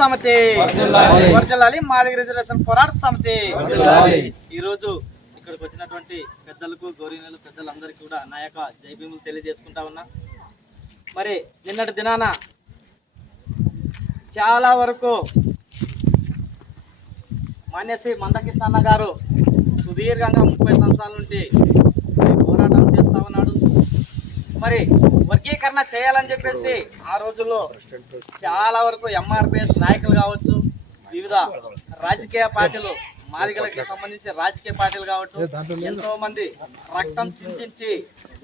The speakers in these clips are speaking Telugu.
సమితి. వర్జలాలి మాదిగ రిజర్వేషన్ పోరాట సమితి. ఈ రోజు ఇక్కడికి వచ్చినటువంటి పెద్దలకు గౌరీనులు పెద్దలందరికీ కూడా నా యొక్క జైభీములు తెలియజేసుకుంటా ఉన్నా. మరి నిన్నటి దినాన చాలా వరకు మాన్యశ్రీ మందకృష్ణన్న గారు సుదీర్ఘంగా ముప్పై సంవత్సరాల నుండి పోరాటం చేస్తా ఉన్నాడు. మరి వర్గీకరణ చేయాలని చెప్పేసి ఆ రోజుల్లో చాలా వరకు ఎంఆర్పిఎస్ నాయకులు కావచ్చు వివిధ రాజకీయ పార్టీలు మాదిగలకి సంబంధించి రాజకీయ పార్టీలు కావచ్చు ఎంతో మంది రక్తం చింతించి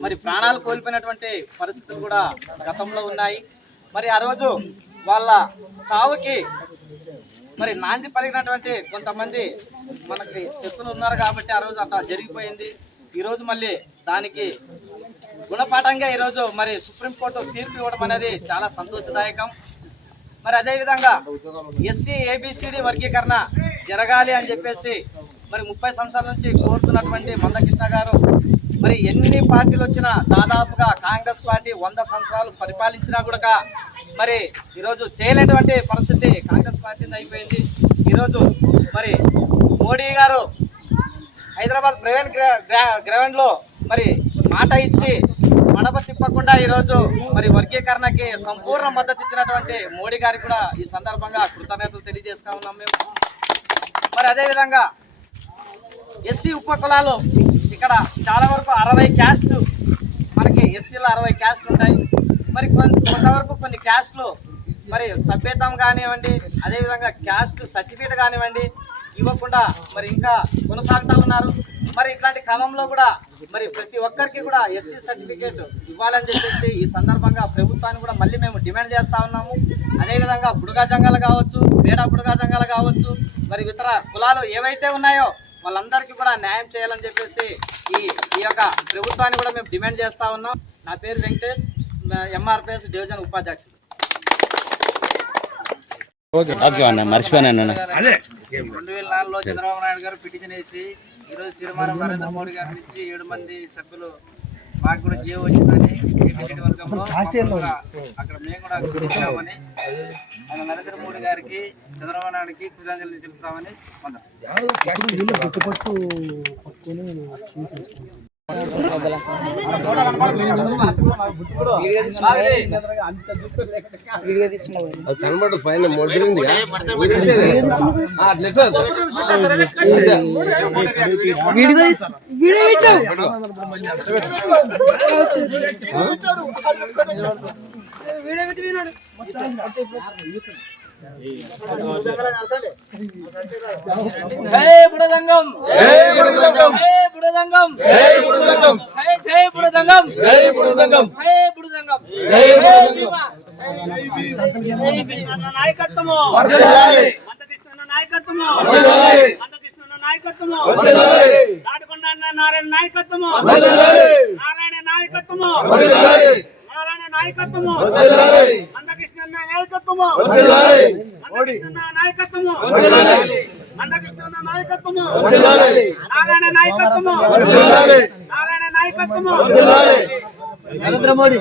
మరి ప్రాణాలు కోల్పోయినటువంటి పరిస్థితులు కూడా గతంలో ఉన్నాయి. మరి ఆ రోజు వాళ్ళ చావుకి మరి నాంది పలికినటువంటి కొంతమంది మనకి శక్తులు ఉన్నారు కాబట్టి ఆ రోజు అట్లా జరిగిపోయింది. ఈ రోజు మళ్ళీ దానికి గుణపాఠంగా ఈరోజు మరి సుప్రీంకోర్టు తీర్పు ఇవ్వడం అనేది చాలా సంతోషదాయకం. మరి అదేవిధంగా ఎస్సీ ఏబిసిడి వర్గీకరణ జరగాలి అని చెప్పేసి మరి ముప్పై సంవత్సరాల నుంచి కోరుతున్నటువంటి మందకృష్ణ గారు మరి ఎన్ని పార్టీలు వచ్చినా దాదాపుగా కాంగ్రెస్ పార్టీ వంద సంవత్సరాలు పరిపాలించినా కూడా మరి ఈరోజు చేయలేనటువంటి పరిస్థితి కాంగ్రెస్ పార్టీ అయిపోయింది. ఈరోజు మరి మోడీ గారు హైదరాబాద్ ప్రైవేట్ గ్రా గ్రౌండ్లో మరి మాట ఇచ్చి మడప తిప్పకుండా ఈరోజు మరి వర్గీకరణకి సంపూర్ణ మద్దతు ఇచ్చినటువంటి మోడీ గారికి కూడా ఈ సందర్భంగా కృతజ్ఞతలు తెలియజేస్తా ఉన్నాం మేము. మరి అదేవిధంగా ఎస్సీ ఉపకులాలు ఇక్కడ చాలా వరకు అరవై క్యాస్ట్ మనకి ఎస్సీలో అరవై క్యాస్ట్లు ఉంటాయి. మరి కొంతవరకు కొన్ని క్యాస్ట్లు మరి సభ్యతం కానివ్వండి అదేవిధంగా క్యాస్ట్ సర్టిఫికేట్ కానివ్వండి ఇవ్వకుండా మరి ఇంకా కొనసాగుతా ఉన్నారు. మరి ఇట్లాంటి క్రమంలో కూడా మరి ప్రతి ఒక్కరికి కూడా ఎస్సీ సర్టిఫికేట్ ఇవ్వాలని చెప్పేసి ఈ సందర్భంగా ప్రభుత్వాన్ని కూడా మళ్ళీ మేము డిమాండ్ చేస్తా ఉన్నాము. అదేవిధంగా బుడగా జంగాలు కావచ్చు వేడ బుడగా జంగాలు కావచ్చు మరి ఇతర కులాలు ఏవైతే ఉన్నాయో వాళ్ళందరికీ కూడా న్యాయం చేయాలని చెప్పేసి ఈ ఈ యొక్క ప్రభుత్వాన్ని కూడా మేము డిమాండ్ చేస్తా ఉన్నాం. నా పేరు వెంకటేష్ ఎంఆర్పిఎస్ డివిజన్ ఉపాధ్యక్షుడు. రెండు వేల నాలుగులో చంద్రబాబు నాయుడు గారు పిటిషన్ వేసి ఈరోజు తిరుమల నరేంద్ర మోడీ గారి నుంచి ఏడు మంది సభ్యులు మాకు కూడా జియో వచ్చిందని ఏపీసీ వర్గంలో అక్కడ మేము కూడా గుర్తించామని ఆయన నరేంద్ర మోడీ గారికి చంద్రబాబు నాయుడుకి కృతజ్ఞతలు తెలుపుతామని అన్నారు కనబడు పైన మొదలుంది బుడదంగం. బుడదంగం! జై బుడదంగం జై బుడదంగం! జై జై బుడదంగం జై బుడదంగం! జై బుడదంగం జై బుడదంగం! నాయకత్వము వర్ధిల్లాలి! నాయకత్వము నాయకత్వము నారాయణ నాయకత్వము వర్ధిల్లాలి! నారాయణ నాయకత్వము వర్ధిల్లాలి! నారాయణ నాయకత్వము వర్ధిల్లాలి! మందకృష్ణ నాయకత్వము వర్ధిల్లాలి! మందకృష్ణ నాయకత్వము వర్ధిల్లాలి! మందకృష్ణ నాయకత్వము వర్ధిల్లాలి! నారాయణ నాయకత్వము! నారాయణ నాయకత్వము! నరేంద్ర మోడీ